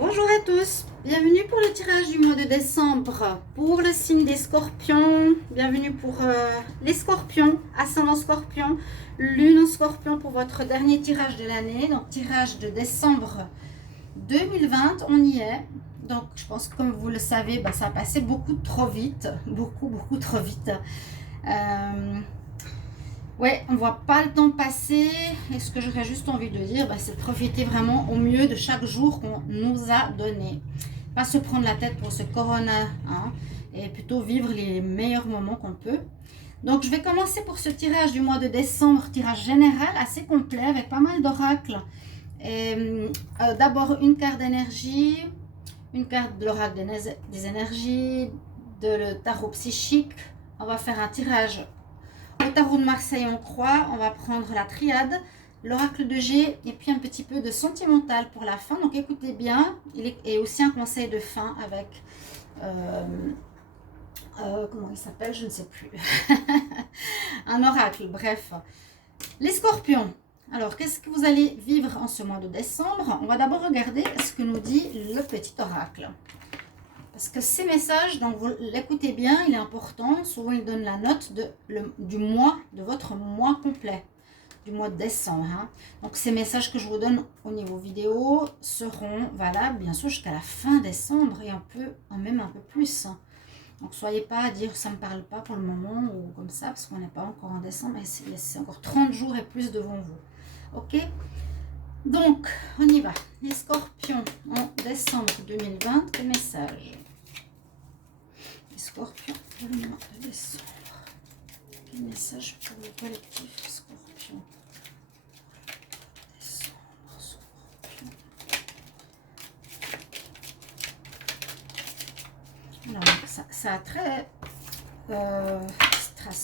Bonjour à tous, bienvenue pour le tirage du mois de décembre pour le signe des scorpions. Bienvenue pour les scorpions, ascendant scorpion, lune en scorpion pour votre dernier tirage de l'année. Donc tirage de décembre 2020, on y est. Donc je pense que comme vous le savez, ça a passé beaucoup trop vite, beaucoup trop vite. Ouais, on voit pas le temps passer. Et ce que j'aurais juste envie de dire, c'est de profiter vraiment au mieux de chaque jour qu'on nous a donné. Pas se prendre la tête pour ce corona, hein, et plutôt vivre les meilleurs moments qu'on peut. Donc je vais commencer pour ce tirage du mois de décembre, tirage général assez complet avec pas mal d'oracles. D'abord une carte d'énergie, une carte de l'oracle des énergies, de le tarot psychique. On va faire un tirage au tarot de Marseille en croix. On va prendre la triade, l'oracle de G et puis un petit peu de sentimental pour la fin. Donc écoutez bien, et aussi un conseil de fin avec comment il s'appelle, je ne sais plus. Un oracle, bref. Les scorpions. Alors, qu'est-ce que vous allez vivre en ce mois de décembre? On va d'abord regarder ce que nous dit le petit oracle. Parce que ces messages, donc vous l'écoutez bien, il est important. Souvent, il donne la note du mois, de votre mois complet, du mois de décembre. Hein. Donc, ces messages que je vous donne au niveau vidéo seront valables, bien sûr, jusqu'à la fin décembre et même un peu plus. Donc, soyez pas à dire ça ne me parle pas pour le moment ou comme ça, parce qu'on n'est pas encore en décembre, mais c'est encore 30 jours et plus devant vous. Ok? Donc, on y va. Les scorpions en décembre 2020, quel message? Les scorpions pour le mois de décembre. Quel message pour le collectif scorpion? Décembre, scorpion. Alors, ça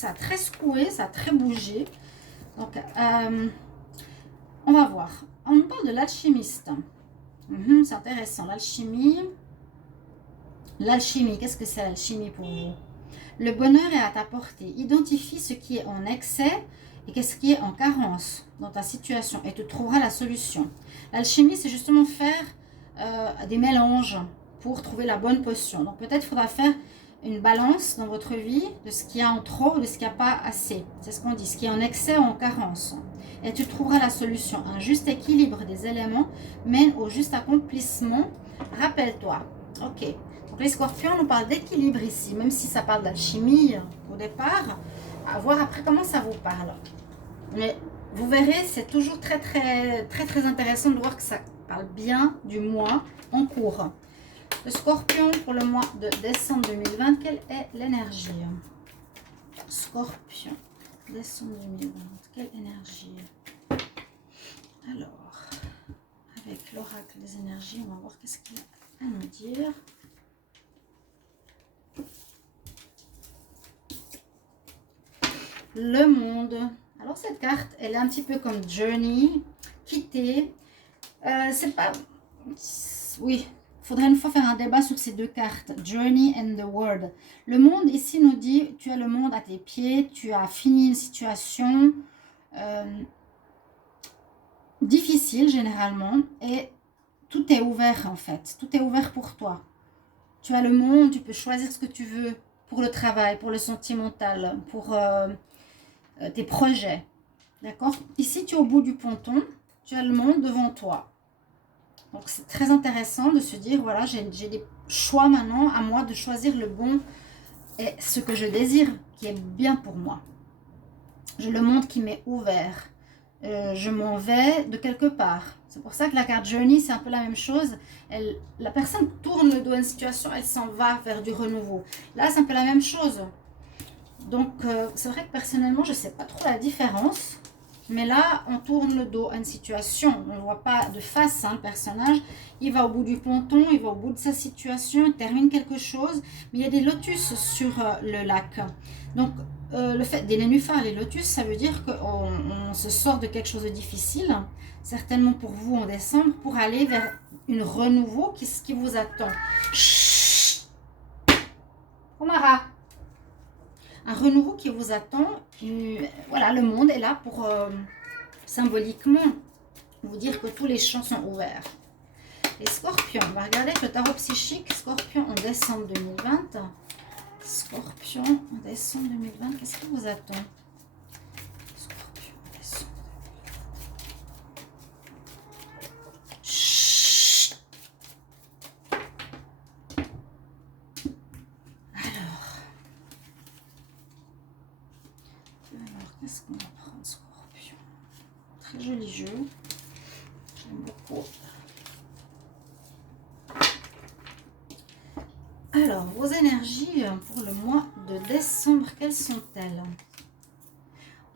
a très secoué, ça a très bougé. Donc, on va voir. On nous parle de l'alchimiste. C'est intéressant. L'alchimie, qu'est-ce que c'est l'alchimie pour vous? Le bonheur est à ta portée. Identifie ce qui est en excès et ce qui est en carence dans ta situation et tu trouveras la solution. L'alchimie, c'est justement faire des mélanges pour trouver la bonne potion. Donc peut-être faudra faire une balance dans votre vie de ce qu'il y a en trop ou de ce qu'il n'y a pas assez. C'est ce qu'on dit, ce qui est en excès ou en carence. Et tu trouveras la solution. Un juste équilibre des éléments mène au juste accomplissement. Rappelle-toi. Ok. Donc les scorpions, on parle d'équilibre ici, même si ça parle d'alchimie au départ. À voir après comment ça vous parle. Mais vous verrez, c'est toujours très intéressant de voir que ça parle bien du mois en cours. Le scorpion pour le mois de décembre 2020, quelle est l'énergie? Scorpion, décembre 2020, quelle énergie? Alors, avec l'oracle des énergies, on va voir qu'est-ce qu'il a à nous dire. Le monde. Alors cette carte, elle est un petit peu comme Journey, quitter. C'est pas... Oui, il faudrait une fois faire un débat sur ces deux cartes, Journey and the World. Le monde ici nous dit, tu as le monde à tes pieds, tu as fini une situation difficile généralement et tout est ouvert en fait, tout est ouvert pour toi. Tu as le monde, tu peux choisir ce que tu veux pour le travail, pour le sentimental, pour tes projets. D'accord? Ici, tu es au bout du ponton, tu as le monde devant toi. Donc, c'est très intéressant de se dire, voilà, j'ai des choix maintenant à moi de choisir le bon et ce que je désire, qui est bien pour moi. J'ai le monde qui m'est ouvert. Je m'en vais de quelque part. C'est pour ça que la carte Journey, c'est un peu la même chose. La personne tourne le dos à une situation, elle s'en va vers du renouveau. Là, c'est un peu la même chose. Donc, c'est vrai que personnellement, je ne sais pas trop la différence. Mais là, on tourne le dos à une situation. On ne voit pas de face, hein, le personnage. Il va au bout du ponton, il va au bout de sa situation, il termine quelque chose. Mais il y a des lotus sur le lac. Donc, le fait des nénuphars, les lotus, ça veut dire qu'on se sort de quelque chose de difficile, certainement pour vous en décembre, pour aller vers une renouveau qui vous attend. Chut, Omara, un renouveau qui vous attend. Voilà, le monde est là pour symboliquement vous dire que tous les champs sont ouverts. Les scorpions, on va regarder avec le tarot psychique. Scorpion en décembre 2020. Scorpion en décembre 2020, qu'est-ce qui vous attend? Scorpion en décembre. Chut. Alors qu'est-ce qu'on va prendre, Scorpion? Très joli jeu. J'aime beaucoup. Alors, vos énergies pour le mois de décembre, quelles sont-elles?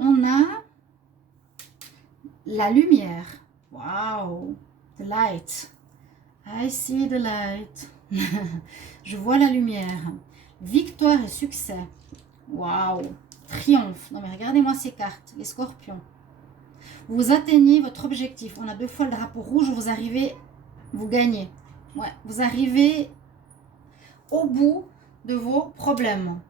On a la lumière. Wow, the light. I see the light. Je vois la lumière. Victoire et succès. Wow, triomphe. Non mais regardez-moi ces cartes, les scorpions. Vous atteignez votre objectif. On a 2 fois le drapeau rouge, vous arrivez, vous gagnez. Ouais, vous arrivez au bout de vos problèmes.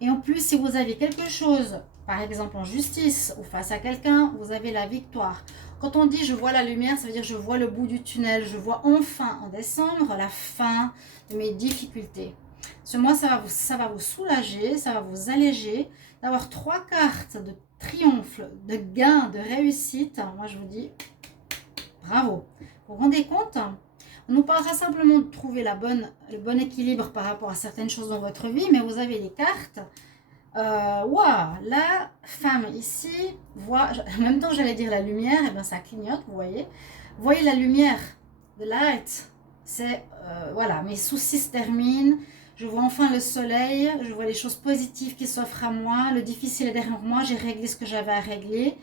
Et en plus, si vous avez quelque chose, par exemple en justice ou face à quelqu'un, vous avez la victoire. Quand on dit je vois la lumière, ça veut dire je vois le bout du tunnel. Je vois enfin en décembre la fin de mes difficultés. Ce mois, ça va vous soulager, ça va vous alléger. D'avoir 3 cartes de triomphe, de gain, de réussite. Moi, je vous dis bravo. Vous vous rendez compte ? On nous parlera simplement de trouver le bon équilibre par rapport à certaines choses dans votre vie, mais vous avez les cartes. Waouh, la femme ici voit, en même temps j'allais dire la lumière, et bien ça clignote, vous voyez. Vous voyez la lumière, the light, c'est, voilà, mes soucis se terminent, je vois enfin le soleil, je vois les choses positives qui s'offrent à moi, le difficile est derrière moi, j'ai réglé ce que j'avais à régler.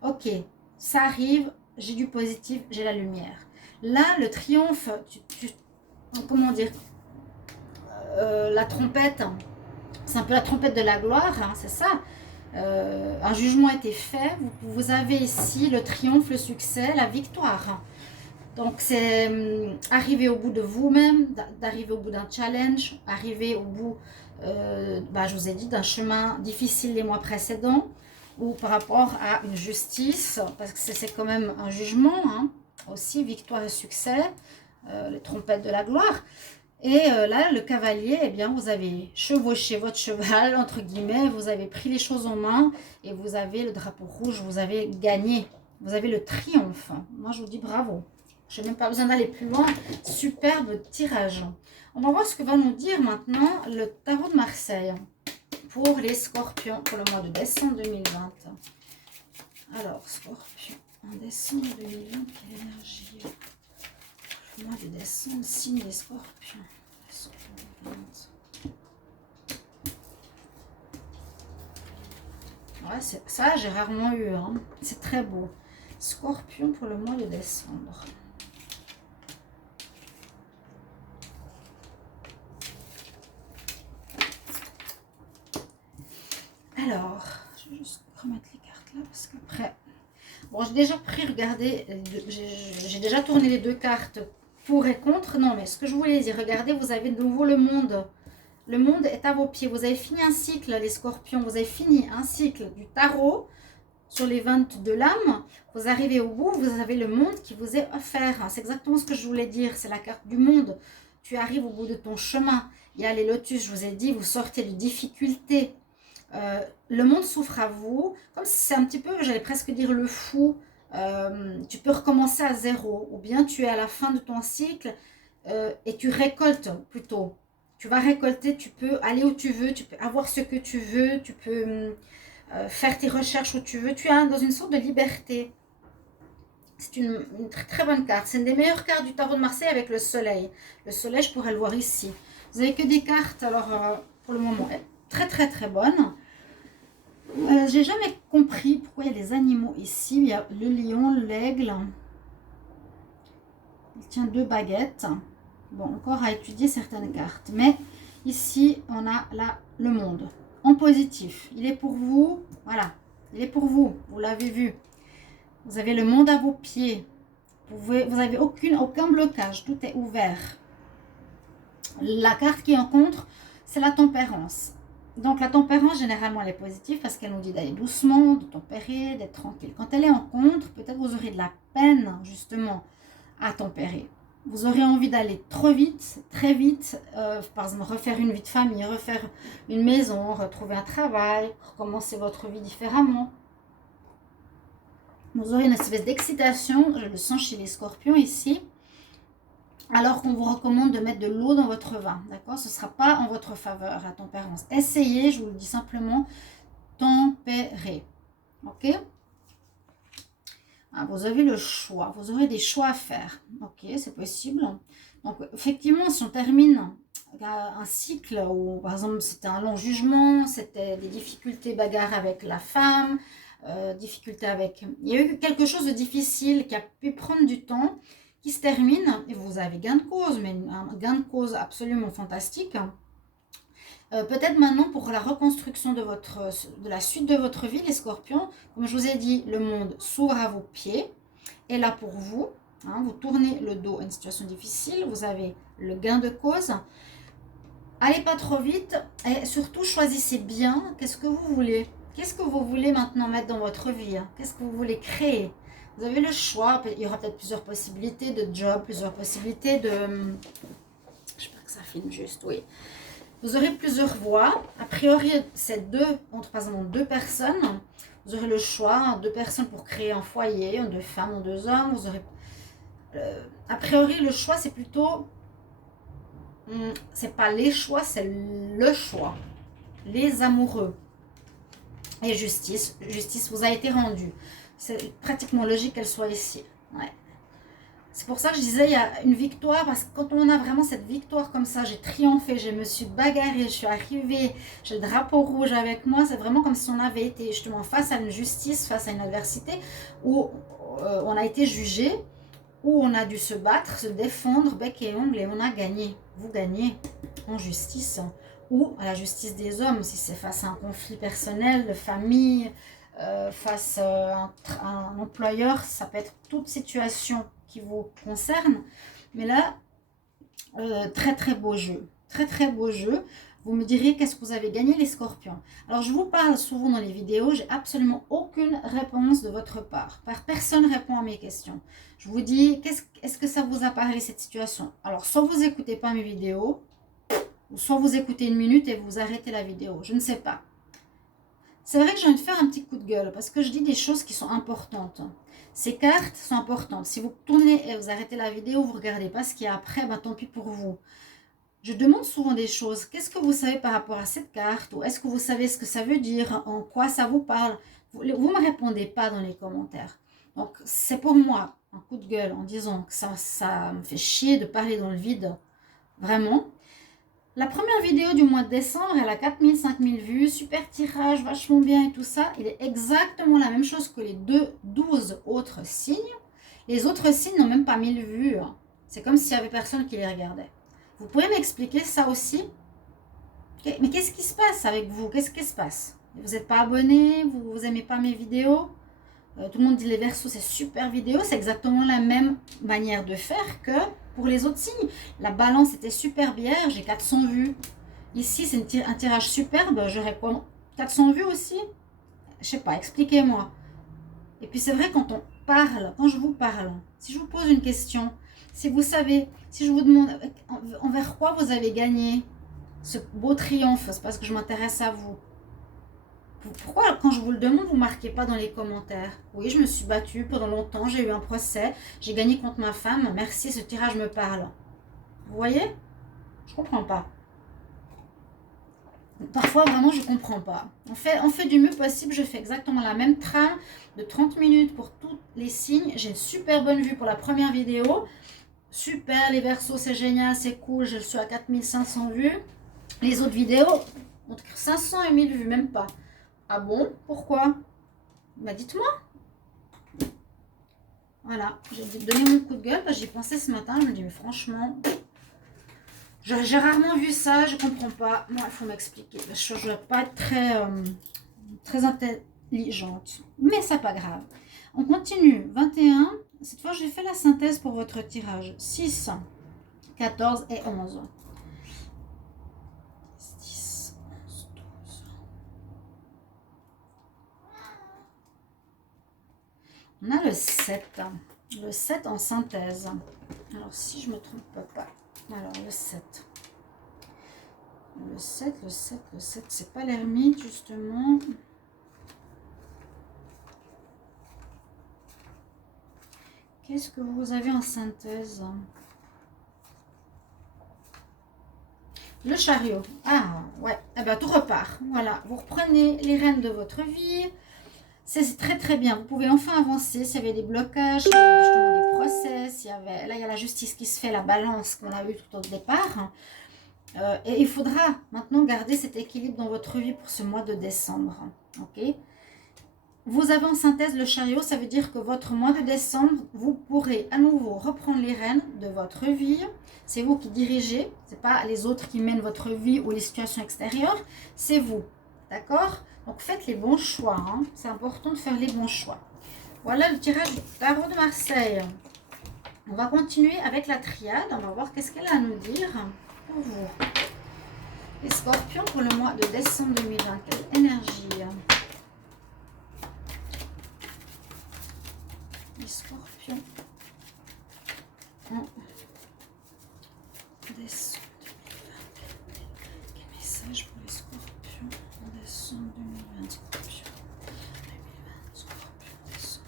Ok, ça arrive, j'ai du positif, j'ai la lumière. Là, le triomphe, comment dire, la trompette, c'est un peu la trompette de la gloire, hein, c'est ça. Un jugement a été fait, vous avez ici le triomphe, le succès, la victoire. Donc, c'est arriver au bout de vous-même, d'arriver au bout d'un challenge, arriver au bout, je vous ai dit, d'un chemin difficile les mois précédents, ou par rapport à une justice, parce que c'est quand même un jugement, hein. Aussi victoire et succès, les trompettes de la gloire. Et là, le cavalier, eh bien, vous avez chevauché votre cheval, entre guillemets, vous avez pris les choses en main et vous avez le drapeau rouge, vous avez gagné, vous avez le triomphe. Moi, je vous dis bravo. Je n'ai même pas besoin d'aller plus loin. Superbe tirage. On va voir ce que va nous dire maintenant le tarot de Marseille pour les scorpions pour le mois de décembre 2020. Alors, scorpion. En décembre 2020, quelle énergie? Le mois de décembre, signe des scorpions. Ouais, ça, j'ai rarement eu. Hein. C'est très beau. Scorpion pour le mois de décembre. Alors, je vais juste remettre les cartes là parce qu'après... Bon, j'ai déjà pris, regardez, j'ai déjà tourné les 2 cartes pour et contre. Non, mais ce que je voulais dire, regardez, vous avez de nouveau le monde. Le monde est à vos pieds. Vous avez fini un cycle, les scorpions. Vous avez fini un cycle du tarot sur les 22 lames. Vous arrivez au bout, vous avez le monde qui vous est offert. C'est exactement ce que je voulais dire. C'est la carte du monde. Tu arrives au bout de ton chemin. Il y a les lotus, je vous ai dit, vous sortez de difficultés. Le monde s'offre à vous, comme si c'est un petit peu, j'allais presque dire le fou, tu peux recommencer à zéro, ou bien tu es à la fin de ton cycle et tu récoltes plutôt. Tu vas récolter, tu peux aller où tu veux, tu peux avoir ce que tu veux, tu peux faire tes recherches où tu veux, tu es dans une sorte de liberté. C'est une très, très bonne carte, c'est une des meilleures cartes du tarot de Marseille avec le soleil. Le soleil, je pourrais le voir ici. Vous n'avez que des cartes, alors pour le moment, très très très bonnes. J'ai jamais compris pourquoi il y a des animaux ici. Il y a le lion, l'aigle. Il tient 2 baguettes. Bon, encore à étudier certaines cartes. Mais ici, on a là le monde. En positif. Il est pour vous. Voilà. Il est pour vous. Vous l'avez vu. Vous avez le monde à vos pieds. Vous n'avez aucun blocage. Tout est ouvert. La carte qui est en contre, c'est la tempérance. Donc la tempérance, généralement, elle est positive parce qu'elle nous dit d'aller doucement, de tempérer, d'être tranquille. Quand elle est en contre, peut-être vous aurez de la peine, justement, à tempérer. Vous aurez envie d'aller trop vite, très vite, par exemple refaire une vie de famille, refaire une maison, retrouver un travail, recommencer votre vie différemment. Vous aurez une espèce d'excitation, je le sens chez les scorpions ici, alors qu'on vous recommande de mettre de l'eau dans votre vin, d'accord? Ce ne sera pas en votre faveur, la tempérance. Essayez, je vous le dis simplement, tempérer, ok? Ah, vous avez le choix, vous aurez des choix à faire, ok, c'est possible. Donc, effectivement, si on termine un cycle où, par exemple, c'était un long jugement, c'était des difficultés, bagarres avec la femme, difficultés avec... Il y a eu quelque chose de difficile qui a pu prendre du temps, qui se termine, et vous avez gain de cause, mais un gain de cause absolument fantastique. Peut-être maintenant pour la reconstruction de la suite de votre vie, les scorpions, comme je vous ai dit, le monde s'ouvre à vos pieds, est là pour vous. Hein, vous tournez le dos à une situation difficile, vous avez le gain de cause. Allez pas trop vite et surtout choisissez bien qu'est-ce que vous voulez. Qu'est-ce que vous voulez maintenant mettre dans votre vie, hein? Qu'est-ce que vous voulez créer? Vous avez le choix, il y aura peut-être plusieurs possibilités de job, plusieurs possibilités de... J'espère que ça filme juste, oui. Vous aurez plusieurs voies. A priori, c'est entre par exemple deux personnes. Vous aurez le choix, deux personnes pour créer un foyer, deux femmes ou deux hommes. Vous aurez, a priori, le choix, c'est plutôt... c'est pas les choix, c'est le choix. Les amoureux. Et justice. Justice vous a été rendue. C'est pratiquement logique qu'elle soit ici. Ouais. C'est pour ça que je disais, il y a une victoire, parce que quand on a vraiment cette victoire comme ça, j'ai triomphé, je me suis bagarrée, je suis arrivée, j'ai le drapeau rouge avec moi, c'est vraiment comme si on avait été justement face à une justice, face à une adversité, où on a été jugé, où on a dû se battre, se défendre, bec et ongle, et on a gagné. Vous gagnez en justice, ou à la justice des hommes, si c'est face à un conflit personnel, de famille, face à un employeur, ça peut être toute situation qui vous concerne. Mais là, très très beau jeu. Très très beau jeu. Vous me direz qu'est-ce que vous avez gagné les scorpions. Alors je vous parle souvent dans les vidéos, j'ai absolument aucune réponse de votre part. Personne répond à mes questions. Je vous dis, est-ce que ça vous a parlé cette situation? Alors soit vous n'écoutez pas mes vidéos, ou soit vous écoutez une minute et vous arrêtez la vidéo. Je ne sais pas. C'est vrai que j'ai envie de faire un petit coup de gueule parce que je dis des choses qui sont importantes. Ces cartes sont importantes. Si vous tournez et vous arrêtez la vidéo, vous ne regardez pas ce qu'il y a après, ben tant pis pour vous. Je demande souvent des choses. Qu'est-ce que vous savez par rapport à cette carte? Ou est-ce que vous savez ce que ça veut dire? En quoi ça vous parle? Vous ne me répondez pas dans les commentaires. Donc c'est pour moi un coup de gueule en disant que ça me fait chier de parler dans le vide. Vraiment. La première vidéo du mois de décembre, elle a 4000, 5000 vues, super tirage, vachement bien et tout ça. Il est exactement la même chose que les 12 autres signes. Les autres signes n'ont même pas 1000 vues. C'est comme s'il n'y avait personne qui les regardait. Vous pouvez m'expliquer ça aussi? Mais qu'est-ce qui se passe avec vous? Qu'est-ce qui se passe? Vous n'êtes pas abonné? Vous n'aimez pas mes vidéos? Tout le monde dit les Verseaux, c'est super vidéo. C'est exactement la même manière de faire que pour les autres signes. La balance était super bien, j'ai 400 vues. Ici, c'est un tirage superbe, j'aurais quoi? 400 vues aussi? Je sais pas, expliquez-moi. Et puis c'est vrai, quand on parle, quand je vous parle, si je vous pose une question, si vous savez, si je vous demande envers quoi vous avez gagné ce beau triomphe, c'est parce que je m'intéresse à vous. Pourquoi, quand je vous le demande, vous ne marquez pas dans les commentaires? Oui, je me suis battue pendant longtemps, j'ai eu un procès, j'ai gagné contre ma femme, merci, ce tirage me parle. Vous voyez? Je ne comprends pas. Parfois, vraiment, je ne comprends pas. On fait du mieux possible, je fais exactement la même trame de 30 minutes pour tous les signes. J'ai une super bonne vue pour la première vidéo. Super, les Verseaux, c'est génial, c'est cool, je suis à 4500 vues. Les autres vidéos, entre 500 et 1000 vues, même pas. Ah bon? Pourquoi? Bah dites-moi. Voilà, j'ai donné mon coup de gueule parce que j'y pensais ce matin. Je me dis, mais franchement, j'ai rarement vu ça, je comprends pas. Moi, il faut m'expliquer. Je ne dois pas être très intelligente. Mais c'est pas grave. On continue. 21. Cette fois, j'ai fait la synthèse pour votre tirage. 6, 14 et 11. 10, 11, 12. On a le 7. Le 7 en synthèse. Alors, si je ne me trompe pas. Alors, le 7. Le 7, le 7, le 7. C'est pas l'ermite, justement. Qu'est-ce que vous avez en synthèse? Le chariot. Ah, ouais. Eh ben, tout repart. Voilà. Vous reprenez les rênes de votre vie. C'est très, très bien. Vous pouvez enfin avancer. S'il y avait des blocages, justement des process. Là, il y a la justice qui se fait, la balance qu'on a eue tout au départ. Et il faudra maintenant garder cet équilibre dans votre vie pour ce mois de décembre. Ok? Vous avez en synthèse le chariot, ça veut dire que votre mois de décembre, vous pourrez à nouveau reprendre les rênes de votre vie. C'est vous qui dirigez, ce n'est pas les autres qui mènent votre vie ou les situations extérieures, c'est vous. D'accord? Donc faites les bons choix, hein. C'est important de faire les bons choix. Voilà le tirage du tarot de Marseille. On va continuer avec la triade, on va voir qu'est-ce qu'elle a à nous dire pour vous. Les scorpions pour le mois de décembre 2020, quelle énergie? Les scorpions en décembre 2020. Quel message pour les scorpions en décembre 2020? Scorpion 2020, scorpion décembre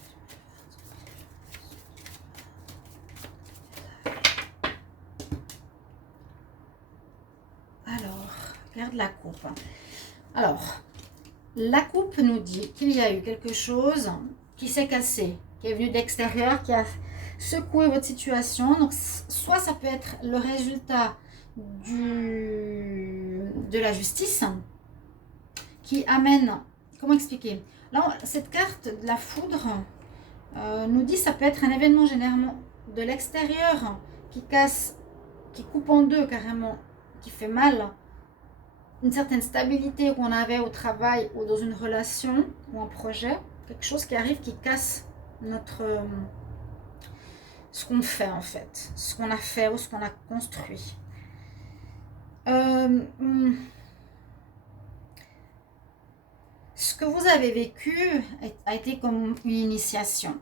2020. Alors, regarde la coupe. Alors, la coupe nous dit qu'il y a eu quelque chose qui s'est cassé, qui est venu de l'extérieur, qui a secoué votre situation. Donc, soit ça peut être le résultat de la justice qui amène... Comment expliquer? Là, cette carte de la foudre nous dit que ça peut être un événement généralement de l'extérieur qui casse, qui coupe en deux carrément, qui fait mal une certaine stabilité qu'on avait au travail ou dans une relation ou un projet. Quelque chose qui arrive, qui casse ce qu'on fait en fait, ce qu'on a fait ou ce qu'on a construit. Ce que vous avez vécu a été comme une initiation.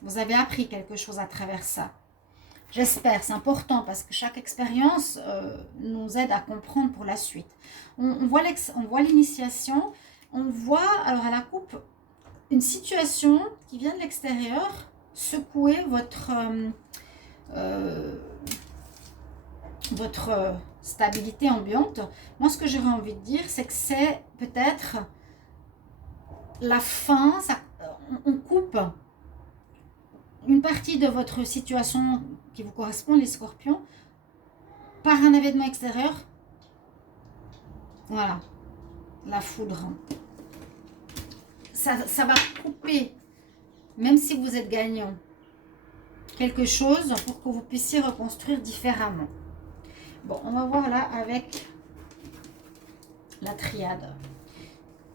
Vous avez appris quelque chose à travers ça. J'espère, c'est important parce que chaque expérience nous aide à comprendre pour la suite. On voit l'initiation, on voit alors à la coupe une situation qui vient de l'extérieur secouer votre stabilité ambiante. Moi, ce que j'aurais envie de dire, c'est que c'est peut-être la fin, on coupe une partie de votre situation qui vous correspond, les scorpions, par un événement extérieur. Voilà, la foudre. Ça va couper, même si vous êtes gagnant, quelque chose pour que vous puissiez reconstruire différemment. Bon, on va voir là avec la triade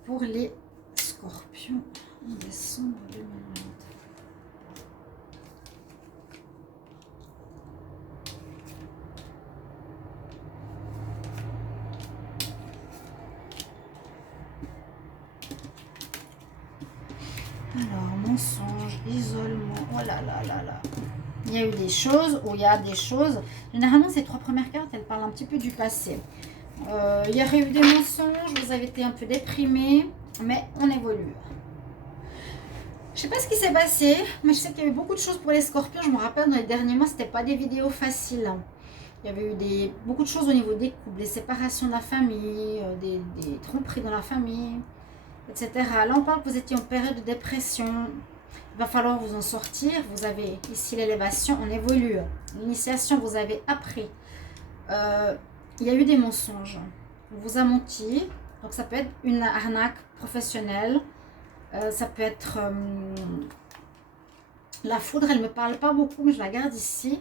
pour les scorpions en décembre 2020. Alors, mensonge, isolement, oh là là là là. Il y a eu des choses, ou il y a des choses. Généralement, ces trois premières cartes, elles parlent un petit peu du passé. Il y aurait eu des mensonges, vous avez été un peu déprimé, mais on évolue. Je sais pas ce qui s'est passé, mais je sais qu'il y a eu beaucoup de choses pour les scorpions. Je me rappelle, dans les derniers mois, c'était pas des vidéos faciles. Il y avait eu beaucoup de choses au niveau des couples, des séparations de la famille, des tromperies dans la famille, etc. Là, on parle que vous étiez en période de dépression. Il va falloir vous en sortir. Vous avez ici l'élévation, on évolue. L'initiation, vous avez appris. Il y a eu des mensonges. On vous a menti. Donc, ça peut être une arnaque professionnelle. Ça peut être... la foudre, elle ne me parle pas beaucoup, mais je la garde ici.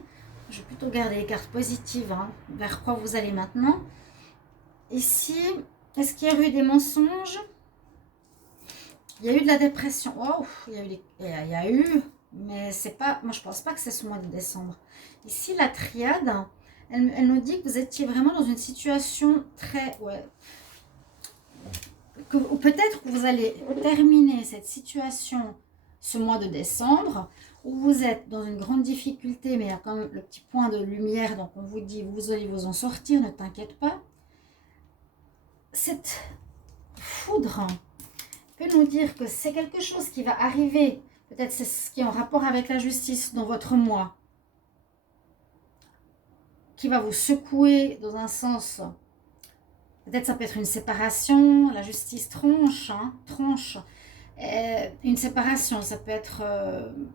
Je vais plutôt garder les cartes positives. Hein, vers quoi vous allez maintenant. Ici, est-ce qu'il y a eu des mensonges? Il y a eu de la dépression. Oh, il y a eu, mais c'est pas. Moi, je pense pas que c'est ce mois de décembre. Ici, la triade, elle nous dit que vous étiez vraiment dans une situation très. Ouais. Ou peut-être que vous allez terminer cette situation ce mois de décembre, où vous êtes dans une grande difficulté, mais il y a quand même le petit point de lumière, donc on vous dit, vous allez vous en sortir, ne t'inquiète pas. Cette foudre peut nous dire que c'est quelque chose qui va arriver, peut-être c'est ce qui est en rapport avec la justice dans votre moi, qui va vous secouer dans un sens. Peut-être ça peut être une séparation, la justice tranche, tranche. Une séparation, ça peut être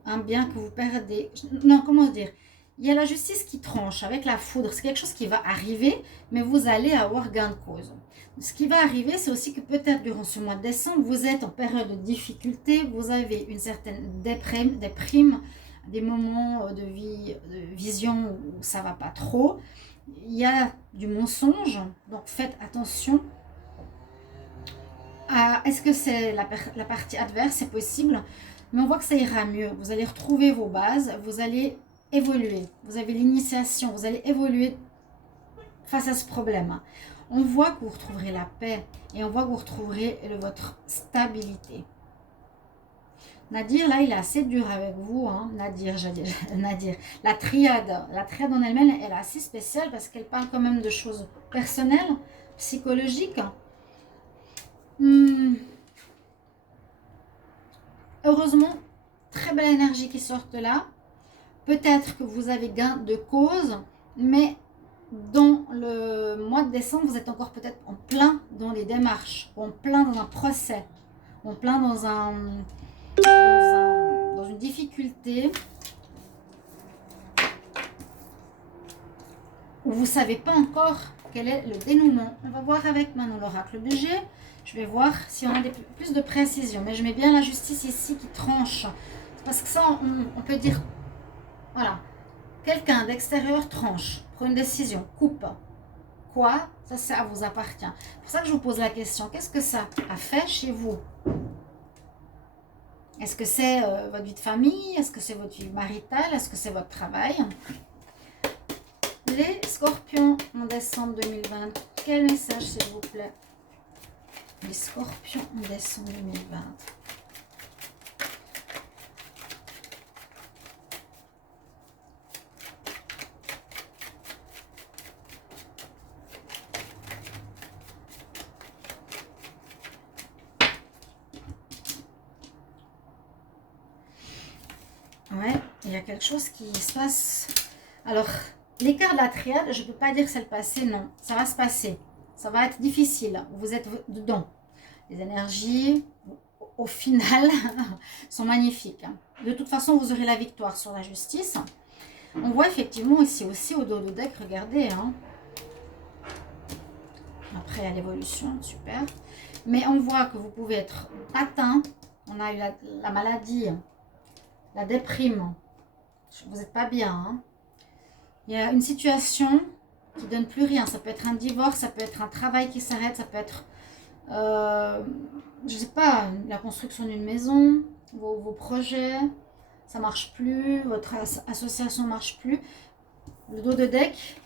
un bien que vous perdez. Non, comment dire? Il y a la justice qui tranche avec la foudre. C'est quelque chose qui va arriver, mais vous allez avoir gain de cause. Ce qui va arriver, c'est aussi que peut-être durant ce mois de décembre, vous êtes en période de difficulté, vous avez une certaine déprime, des moments de vie, de vision où ça ne va pas trop. Il y a du mensonge, donc faites attention. Est-ce que c'est la partie adverse? C'est possible, mais on voit que ça ira mieux. Vous allez retrouver vos bases, vous allez évoluer. Vous avez l'initiation, vous allez évoluer face à ce problème. On voit que vous retrouverez la paix et on voit que vous retrouverez votre stabilité. Nadir, là, il est assez dur avec vous. Hein. Nadir. La triade en elle-même, elle est assez spéciale parce qu'elle parle quand même de choses personnelles, psychologiques. Heureusement, très belle énergie qui sort de là. Peut-être que vous avez gain de cause, mais dans le mois de décembre, vous êtes encore peut-être en plein dans les démarches, en plein dans un procès, en plein dans une difficulté où vous ne savez pas encore quel est le dénouement. On va voir avec maintenant l'oracle de G. Je vais voir si on a plus de précision. Mais je mets bien la justice ici qui tranche. Parce que ça, on peut dire, voilà, quelqu'un d'extérieur tranche, prend une décision, coupe. Quoi? Ça vous appartient. C'est pour ça que je vous pose la question. Qu'est-ce que ça a fait chez vous? Est-ce que c'est votre vie de famille? Est-ce que c'est votre vie maritale? Est-ce que c'est votre travail? Les scorpions en décembre 2020. Quel message, s'il vous plaît? Les scorpions en décembre 2020. Ouais, il y a quelque chose qui se passe. Alors, l'écart de la triade, je ne peux pas dire que c'est le passé, non. Ça va se passer. Ça va être difficile. Vous êtes dedans. Les énergies, au final, sont magnifiques. De toute façon, vous aurez la victoire sur la justice. On voit effectivement ici aussi au dos de deck, regardez. Hein. Après, il y a l'évolution, super. Mais on voit que vous pouvez être atteint. On a eu la maladie, la déprime. Vous n'êtes pas bien. Hein. Il y a une situation qui donne plus rien. Ça peut être un divorce, ça peut être un travail qui s'arrête, ça peut être, je sais pas, la construction d'une maison, vos projets, ça marche plus, votre association marche plus. Le dos de deck,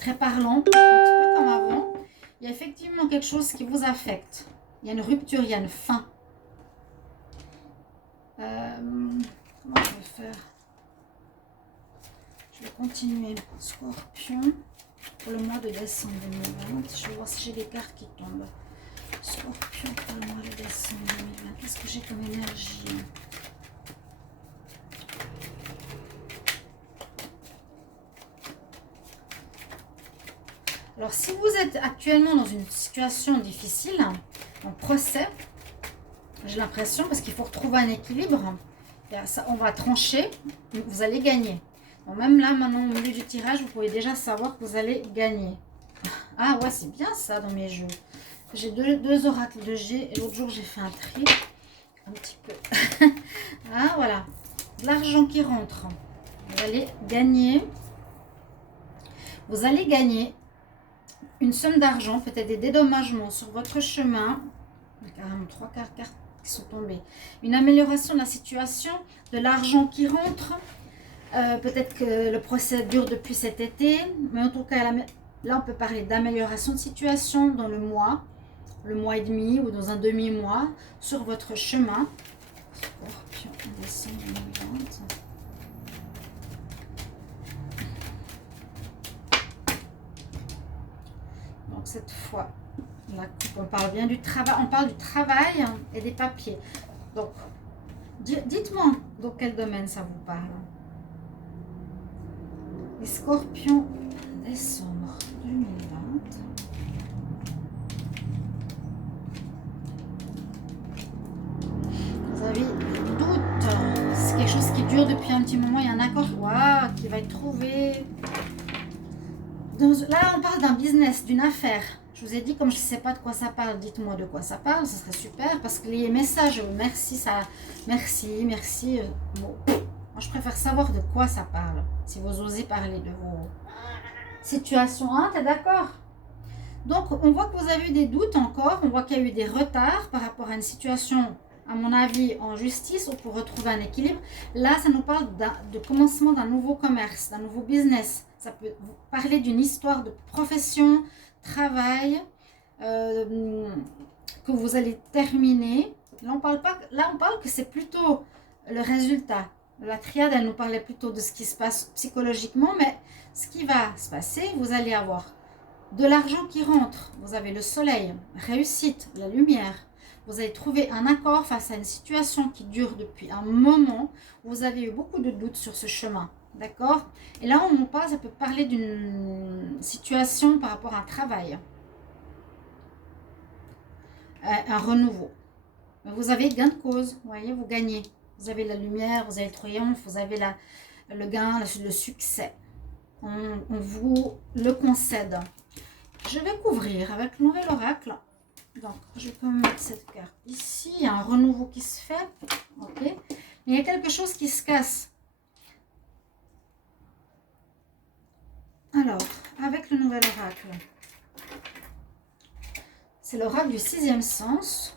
très parlant, un petit peu comme avant. Il y a effectivement quelque chose qui vous affecte. Il y a une rupture, il y a une fin. Comment je vais faire? Je vais continuer. Scorpion pour le mois de décembre 2020. Je vais voir si j'ai des cartes qui tombent. Scorpion pour le mois de décembre 2020. Qu'est-ce que j'ai comme énergie? Alors, si vous êtes actuellement dans une situation difficile, en procès, j'ai l'impression, parce qu'il faut retrouver un équilibre, ça, on va trancher, vous allez gagner. Bon, même là, maintenant, au milieu du tirage, vous pouvez déjà savoir que vous allez gagner. Ah ouais, c'est bien ça dans mes jeux. J'ai deux oracles de G, et l'autre jour, j'ai fait un tri. Un petit peu. Ah, voilà. De l'argent qui rentre. Vous allez gagner. Vous allez gagner une somme d'argent, peut-être des dédommagements sur votre chemin. Il y a carrément 3 cartes qui sont tombées. Une amélioration de la situation, de l'argent qui rentre. Peut-être que le procès dure depuis cet été, mais en tout cas, là, on peut parler d'amélioration de situation dans le mois et demi ou dans un demi-mois sur votre chemin. Scorpion, décembre 2020. Donc cette fois, la coupe, on parle bien du travail, on parle du travail et des papiers. Donc, dites-moi dans quel domaine ça vous parle. Les scorpions, décembre 2020. Vous avez des doutes. C'est quelque chose qui dure depuis un petit moment. Il y a un accord qui va être trouvé. Là, on parle d'un business, d'une affaire. Je vous ai dit, comme je ne sais pas de quoi ça parle, dites-moi de quoi ça parle. Ce serait super parce que les messages, merci, merci. Bon, moi, je préfère savoir de quoi ça parle. Si vous osez parler de vos situations, hein, t'es d'accord? Donc, on voit que vous avez eu des doutes encore. On voit qu'il y a eu des retards par rapport à une situation, à mon avis, en justice ou pour retrouver un équilibre. Là, ça nous parle de commencement d'un nouveau commerce, d'un nouveau business. Ça peut vous parler d'une histoire de profession, travail, que vous allez terminer. Là, on parle pas. Là, on parle que c'est plutôt le résultat. La triade, elle nous parlait plutôt de ce qui se passe psychologiquement, mais ce qui va se passer, vous allez avoir de l'argent qui rentre. Vous avez le soleil, réussite, la lumière. Vous allez trouver un accord face à une situation qui dure depuis un moment. Vous avez eu beaucoup de doutes sur ce chemin. D'accord? Et là, on parle, ça peut parler d'une situation par rapport à un travail. Un renouveau. Vous avez gain de cause. Vous voyez, vous gagnez. Vous avez la lumière, vous avez le triomphe, vous avez le gain, le succès. On vous le concède. Je vais couvrir avec le nouvel oracle. Donc, je vais quand même mettre cette carte ici. Il y a un renouveau qui se fait. Ok. Mais il y a quelque chose qui se casse. Alors, avec le nouvel oracle, c'est l'oracle du sixième sens.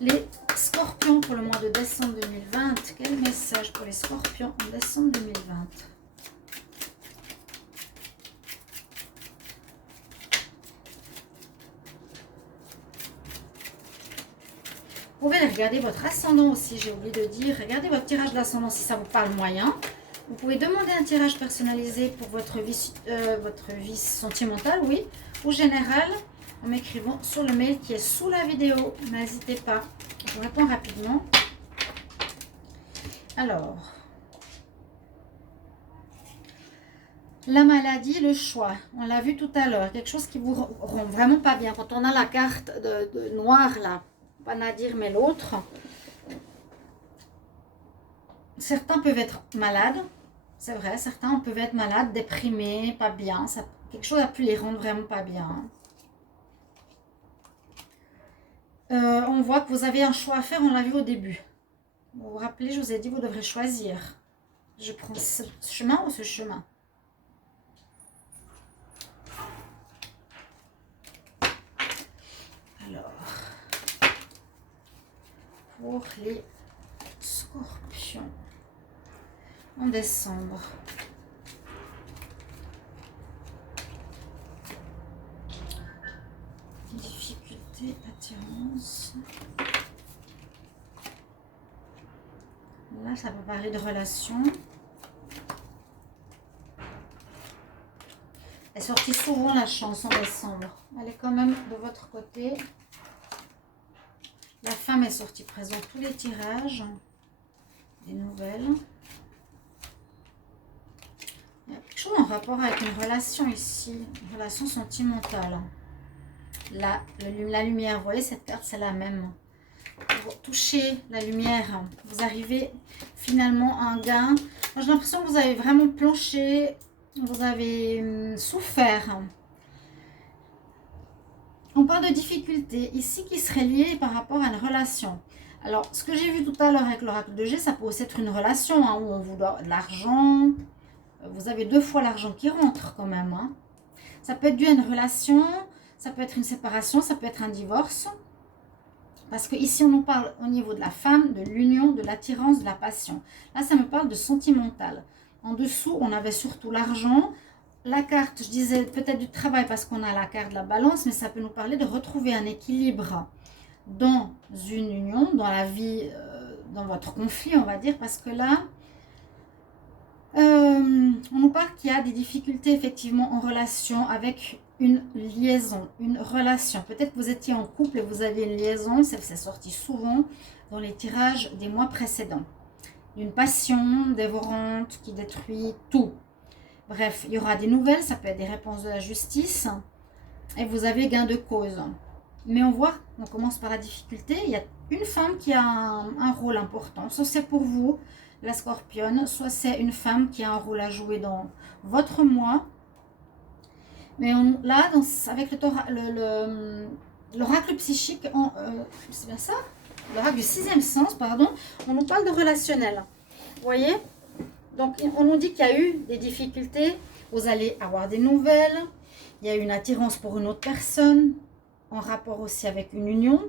Les scorpions pour le mois de décembre 2020. Quel message pour les scorpions en décembre 2020? Vous pouvez regarder votre ascendant aussi, j'ai oublié de dire. Regardez votre tirage d'ascendant si ça vous parle moyen. Vous pouvez demander un tirage personnalisé pour votre vie sentimentale, oui, ou générale, en m'écrivant sur le mail qui est sous la vidéo. N'hésitez pas, je vous réponds rapidement. Alors, la maladie, le choix, on l'a vu tout à l'heure, quelque chose qui vous rend vraiment pas bien. Quand on a la carte de noir là, pas Nadir mais l'autre, certains peuvent être malades, c'est vrai, certains peuvent être malades, déprimés, pas bien, quelque chose a pu les rendre vraiment pas bien. On voit que vous avez un choix à faire, on l'a vu au début. Vous vous rappelez, je vous ai dit, vous devrez choisir. Je prends ce chemin ou ce chemin? Alors, pour les scorpions, en décembre. Difficulté, attirance. Là, ça peut parler de relations. Elle est sortie souvent la chance en décembre. Elle est quand même de votre côté. La femme est sortie présente tous les tirages. Des nouvelles. Il y a quelque chose en rapport avec une relation ici. Une relation sentimentale. Là, la lumière, vous voyez cette carte, c'est la même. Vous touchez la lumière, vous arrivez finalement à un gain. Moi, j'ai l'impression que vous avez vraiment planché, vous avez souffert. On parle de difficultés ici qui seraient liées par rapport à une relation. Alors, ce que j'ai vu tout à l'heure avec l'oracle de G, ça peut aussi être une relation hein, où on vous doit de l'argent. Vous avez 2 fois l'argent qui rentre quand même. Hein. Ça peut être dû à une relation, ça peut être une séparation, ça peut être un divorce. Parce que ici on nous parle au niveau de la femme, de l'union, de l'attirance, de la passion. Là, ça me parle de sentimental. En dessous, on avait surtout l'argent. La carte, je disais peut-être du travail parce qu'on a la carte de la balance, mais ça peut nous parler de retrouver un équilibre dans une union, dans la vie dans votre conflit, on va dire, parce que là, on nous parle qu'il y a des difficultés effectivement en relation avec une liaison, une relation. Peut-être que vous étiez en couple et vous avez une liaison, c'est sorti souvent dans les tirages des mois précédents. Une passion dévorante qui détruit tout. Bref, il y aura des nouvelles, ça peut être des réponses de la justice et vous avez gain de cause. Mais on voit, on commence par la difficulté. Il y a une femme qui a un rôle important. Soit c'est pour vous, la scorpionne, soit c'est une femme qui a un rôle à jouer dans votre mois. Mais là, avec l'oracle psychique, c'est bien ça, l'oracle du sixième sens, pardon, on nous parle de relationnel. Vous voyez? Donc, on nous dit qu'il y a eu des difficultés. Vous allez avoir des nouvelles. Il y a une attirance pour une autre personne, en rapport aussi avec une union,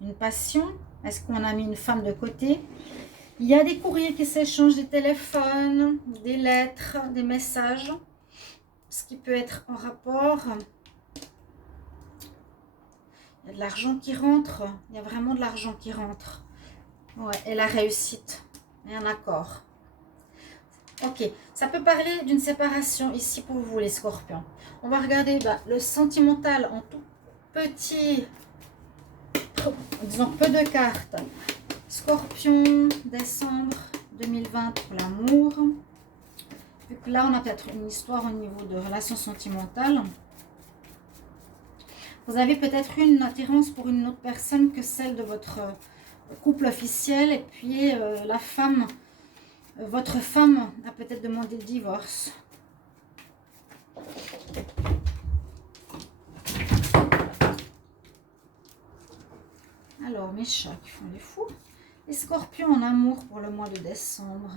une passion. Est-ce qu'on a mis une femme de côté? Il y a des courriers qui s'échangent, des téléphones, des lettres, des messages. Ce qui peut être en rapport. Il y a de l'argent qui rentre. Il y a vraiment de l'argent qui rentre. Ouais, et la réussite. Et un accord. Ok, ça peut parler d'une séparation ici pour vous les scorpions. On va regarder le sentimental en tout petit, disons peu de cartes. Scorpion, décembre 2020 pour l'amour. Vu que là on a peut-être une histoire au niveau de relations sentimentales. Vous avez peut-être une attirance pour une autre personne que celle de votre couple officiel. Et puis la femme... Votre femme a peut-être demandé le divorce. Alors, mes chats qui font les fous. Les scorpions en amour pour le mois de décembre.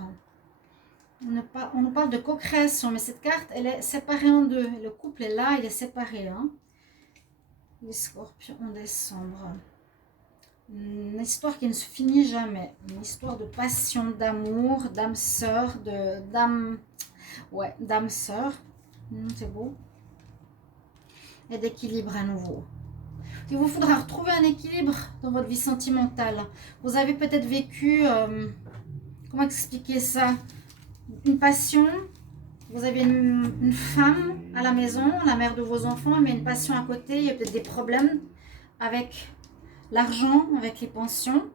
On nous parle de co-création, mais cette carte, elle est séparée en deux. Le couple est là, il est séparé. Hein. Les scorpions en décembre. Une histoire qui ne se finit jamais. Une histoire de passion, d'amour, d'âme sœur, d'âme sœur. C'est beau. Et d'équilibre à nouveau. Il vous faudra retrouver un équilibre dans votre vie sentimentale. Vous avez peut-être vécu, comment expliquer ça? Une passion. Vous avez une femme à la maison, la mère de vos enfants, mais une passion à côté. Il y a peut-être des problèmes avec l'argent, avec les pensions,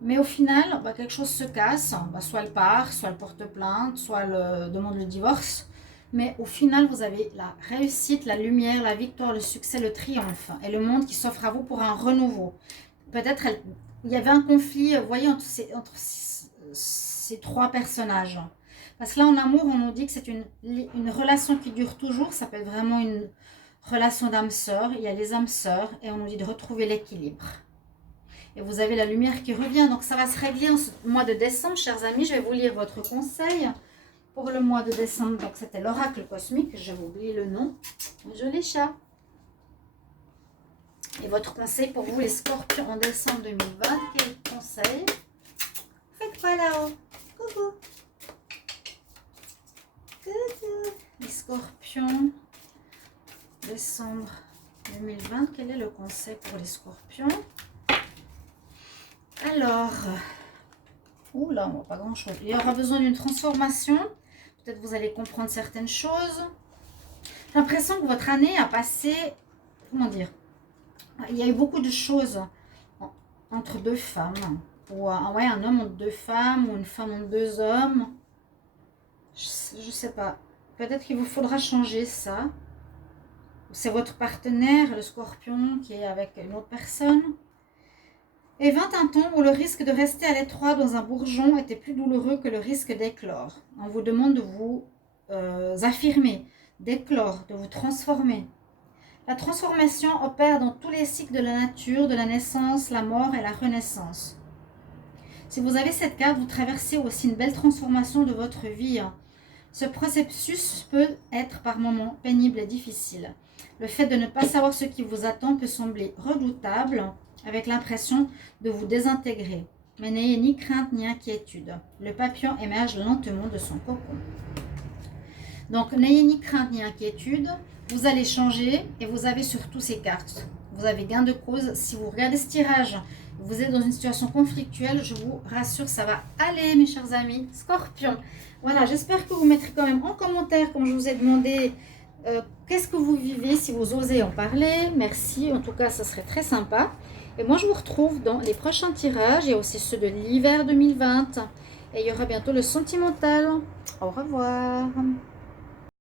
mais au final, quelque chose se casse, soit elle part, soit elle porte plainte, soit elle demande le divorce, mais au final, vous avez la réussite, la lumière, la victoire, le succès, le triomphe, et le monde qui s'offre à vous pour un renouveau. Peut-être il y avait un conflit, vous voyez, entre ces trois personnages. Parce que là, en amour, on nous dit que c'est une relation qui dure toujours, ça peut être vraiment une relation d'âme sœur, il y a les âmes sœurs, et on nous dit de retrouver l'équilibre. Et vous avez la lumière qui revient. Donc, ça va se régler en ce mois de décembre. Chers amis, je vais vous lire votre conseil pour le mois de décembre. Donc, c'était l'oracle cosmique. J'avais oublié le nom. Joli chat. Et votre conseil pour vous, les scorpions, en décembre 2020. Quel conseil? Faites quoi là-haut? Coucou. Coucou. Les scorpions, décembre 2020. Quel est le conseil pour les scorpions? Alors, là, on voit pas grand-chose. Il y aura besoin d'une transformation. Peut-être vous allez comprendre certaines choses. J'ai l'impression que votre année a passé, comment dire, il y a eu beaucoup de choses entre deux femmes. Ou un homme entre deux femmes, ou une femme entre deux hommes. Je sais pas. Peut-être qu'il vous faudra changer ça. C'est votre partenaire, le scorpion, qui est avec une autre personne. Et vint un temps où le risque de rester à l'étroit dans un bourgeon était plus douloureux que le risque d'éclore. On vous demande de vous affirmer, d'éclore, de vous transformer. La transformation opère dans tous les cycles de la nature, de la naissance, la mort et la renaissance. Si vous avez cette carte, vous traversez aussi une belle transformation de votre vie. Ce processus peut être par moments pénible et difficile. Le fait de ne pas savoir ce qui vous attend peut sembler redoutable, avec l'impression de vous désintégrer. Mais n'ayez ni crainte ni inquiétude. Le papillon émerge lentement de son cocon. Donc, n'ayez ni crainte ni inquiétude. Vous allez changer et vous avez surtout ces cartes. vous avez gain de cause. Si vous regardez ce tirage, vous êtes dans une situation conflictuelle, je vous rassure, ça va aller, mes chers amis. Scorpion, voilà, j'espère que vous mettrez quand même en commentaire, comme je vous ai demandé, qu'est-ce que vous vivez, si vous osez en parler. Merci, en tout cas, ça serait très sympa. Et moi, je vous retrouve dans les prochains tirages. Il y a aussi ceux de l'hiver 2020. Et il y aura bientôt le sentimental. Au revoir.